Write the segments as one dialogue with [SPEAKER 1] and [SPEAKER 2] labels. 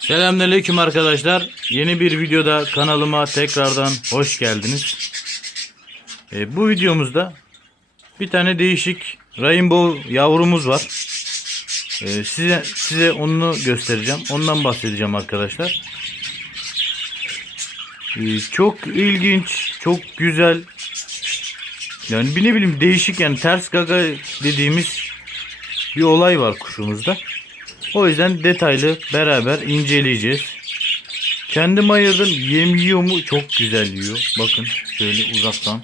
[SPEAKER 1] Selamünaleyküm arkadaşlar. Yeni bir videoda kanalıma tekrardan hoş geldiniz. Ee, bu videomuzda bir tane değişik rainbow yavrumuz var. Ee, size size onu göstereceğim. Ondan bahsedeceğim arkadaşlar. Ee, çok ilginç, çok güzel. Yani bir ne bileyim değişik yani ters gaga dediğimiz bir olay var kuşumuzda. O yüzden detaylı beraber inceleyeceğiz. Kendim ayırdım. Yem yiyor mu? Çok güzel yiyor. Bakın şöyle uzaktan.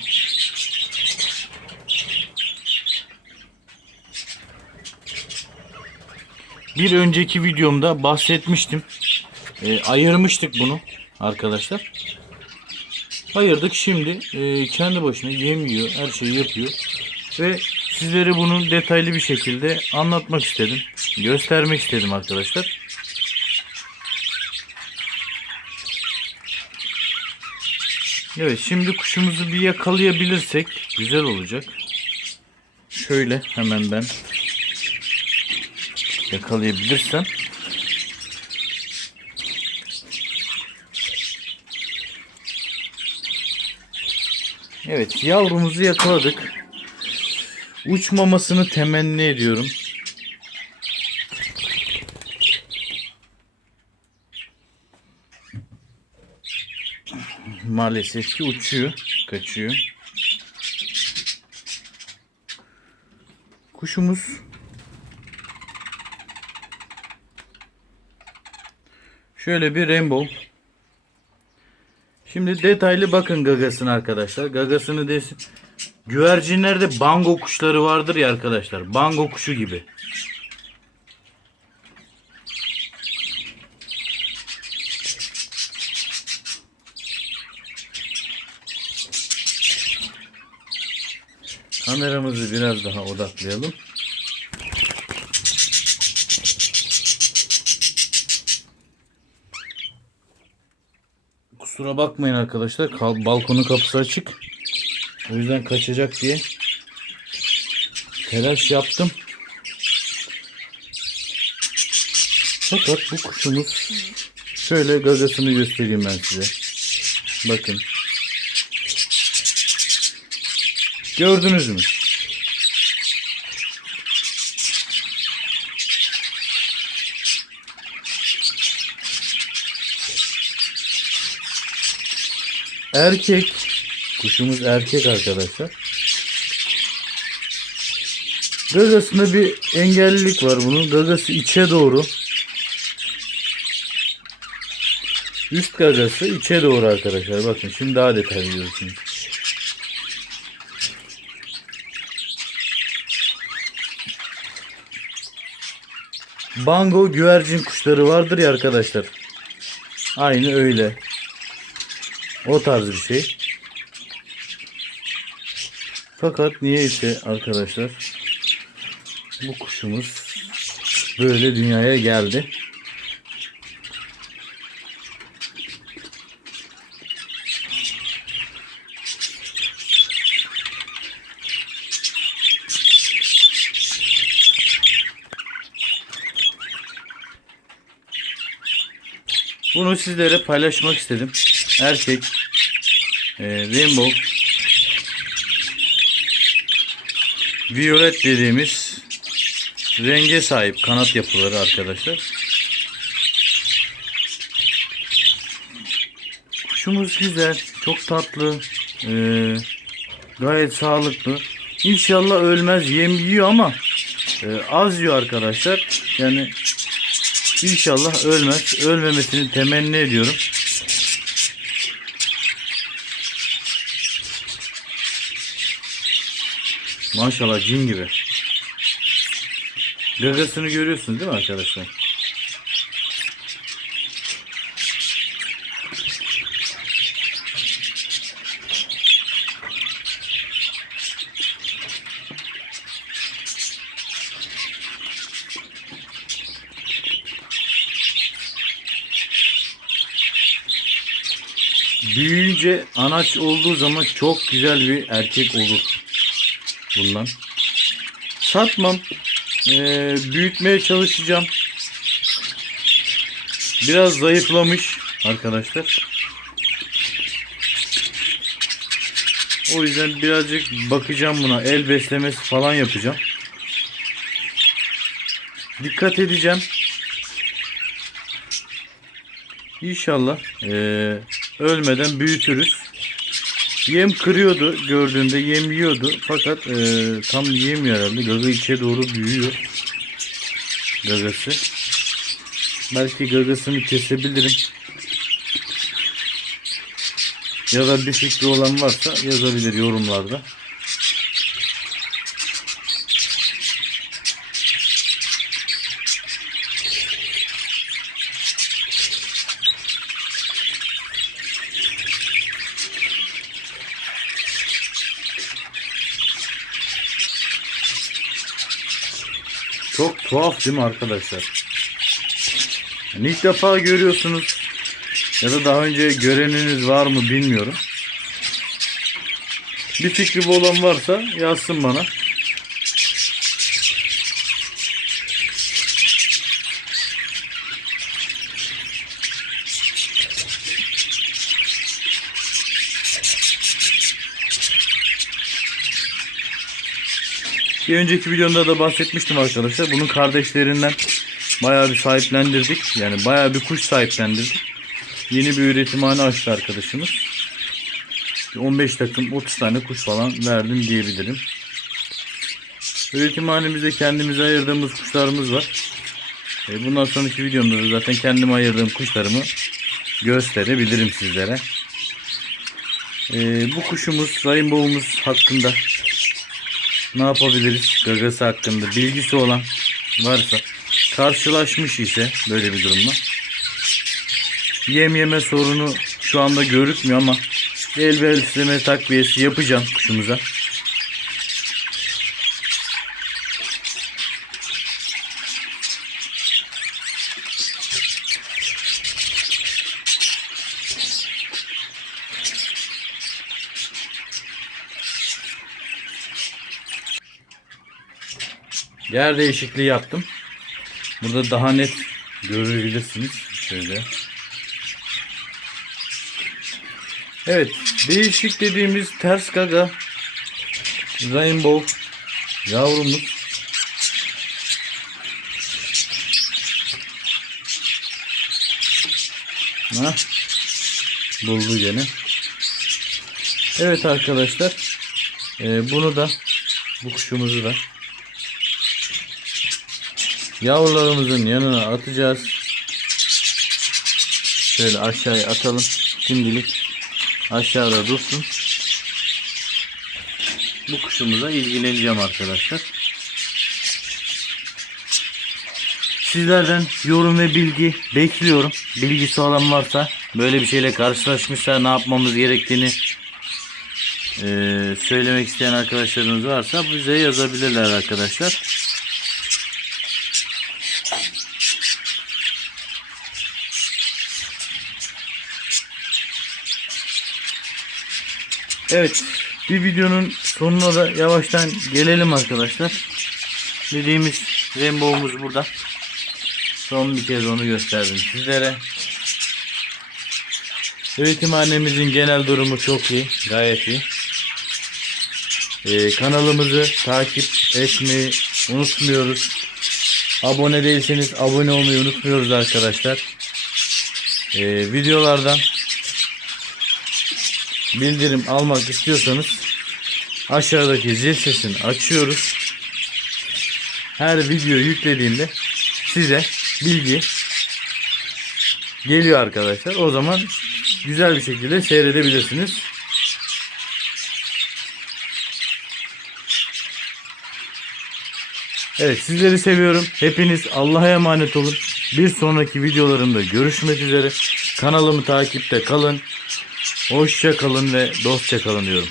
[SPEAKER 1] Bir önceki videomda bahsetmiştim. Ee, ayırmıştık bunu arkadaşlar. Ayırdık şimdi e, kendi başına yem yiyor. Her şeyi yapıyor. Ve sizlere bunu detaylı bir şekilde anlatmak istedim. Göstermek istedim arkadaşlar. Evet şimdi kuşumuzu bir yakalayabilirsek güzel olacak. Şöyle hemen ben yakalayabilirsem. Evet yavrumuzu yakaladık. Uçmamasını temenni ediyorum. Maalesef ki uçuyor, kaçıyor. Kuşumuz şöyle bir rainbow. Şimdi detaylı bakın gagasını arkadaşlar. Gagasını desin. Güvercinlerde bango kuşları vardır ya arkadaşlar. Bango kuşu gibi. Kameramızı biraz daha odaklayalım. Kusura bakmayın arkadaşlar. Balkonun kapısı açık. O yüzden kaçacak diye telaş yaptım. Fakat bu kuşumuz şöyle gagasını göstereyim ben size. Bakın. Gördünüz mü? Erkek. Kuşumuz erkek arkadaşlar. Gagasında bir engellilik var bunun. Gagası içe doğru. Üst gagası içe doğru arkadaşlar. Bakın şimdi daha detaylı görürsünüz. Bango güvercin kuşları vardır ya arkadaşlar. Aynı öyle. O tarz bir şey. Fakat niyeyse arkadaşlar bu kuşumuz böyle dünyaya geldi. Bunu sizlere paylaşmak istedim. Erkek e, Rainbow Violet dediğimiz renge sahip kanat yapıları arkadaşlar. Kuşumuz güzel, çok tatlı, e, gayet sağlıklı. İnşallah ölmez, yem yiyor ama e, az yiyor arkadaşlar. Yani İnşallah ölmez. Ölmemesini temenni ediyorum. Maşallah cin gibi. Gagasını görüyorsunuz değil mi arkadaşlar? Büyüyünce anaç olduğu zaman çok güzel bir erkek olur. Bundan. Satmam. Ee, büyütmeye çalışacağım. biraz zayıflamış arkadaşlar. O yüzden birazcık bakacağım buna. El beslemesi falan yapacağım. Dikkat edeceğim. İnşallah eee, ölmeden büyütürüz. Yem kırıyordu gördüğümde yem yiyordu fakat eee, tam yiyemiyor herhalde. Gaga içe doğru büyüyor. Gagası. Belki gagasını kesebilirim. Ya da bir fikri olan varsa yazabilir yorumlarda. Çok tuhaf değil mi arkadaşlar? Yani ilk defa görüyorsunuz ya da daha önce göreniniz var mı bilmiyorum. Bir fikri olan varsa yazsın bana. Bir önceki videomda da bahsetmiştim arkadaşlar. Bunun kardeşlerinden bayağı bir sahiplendirdik. Yani bayağı bir kuş sahiplendirdik. Yeni bir üretimhane açtı arkadaşımız. Bir 15 takım 30 tane kuş falan verdim diyebilirim. Üretimhanemizde kendimize ayırdığımız kuşlarımız var. E, Bundan sonraki videomda da zaten kendime ayırdığım kuşlarımı gösterebilirim sizlere. E, bu kuşumuz, rainbow'umuz hakkında ne yapabiliriz? Gagası hakkında bilgisi olan varsa karşılaşmış ise böyle bir durumla yem yeme sorunu şu anda görükmüyor ama el besleme takviyesi yapacağım kuşumuza. Yer değişikliği yaptım. Burada daha net görebilirsiniz. Şöyle. Evet. Değişik dediğimiz ters gaga rainbow yavrumuz. Ha, buldu gene. Evet arkadaşlar. Ee, bunu da bu kuşumuzu da yavrularımızın yanına atacağız. Şöyle aşağıya atalım. Şimdilik aşağıda dursun. Bu kuşumuza ilgileneceğim arkadaşlar. Sizlerden yorum ve bilgi bekliyorum. Bilgisi olan varsa böyle bir şeyle karşılaşmışsa ne yapmamız gerektiğini söylemek isteyen arkadaşlarımız varsa bize yazabilirler arkadaşlar. Evet. Bir videonun sonuna da yavaştan gelelim arkadaşlar. Dediğimiz rainbow'umuz burada. Son bir kez onu gösterdim sizlere. Üretimhanemizin genel durumu çok iyi. Gayet iyi. Ee, kanalımızı takip etmeyi unutmuyoruz. Abone değilseniz abone olmayı unutmuyoruz arkadaşlar. Ee, videolardan bildirim almak istiyorsanız aşağıdaki zil sesini açıyoruz. Her video yüklediğimde size bilgi geliyor arkadaşlar. O zaman güzel bir şekilde seyredebilirsiniz. Evet sizleri seviyorum. Hepiniz Allah'a emanet olun. Bir sonraki videolarımda görüşmek üzere. Kanalımı takipte kalın. Hoşça kalın ve dostça kalın diyorum.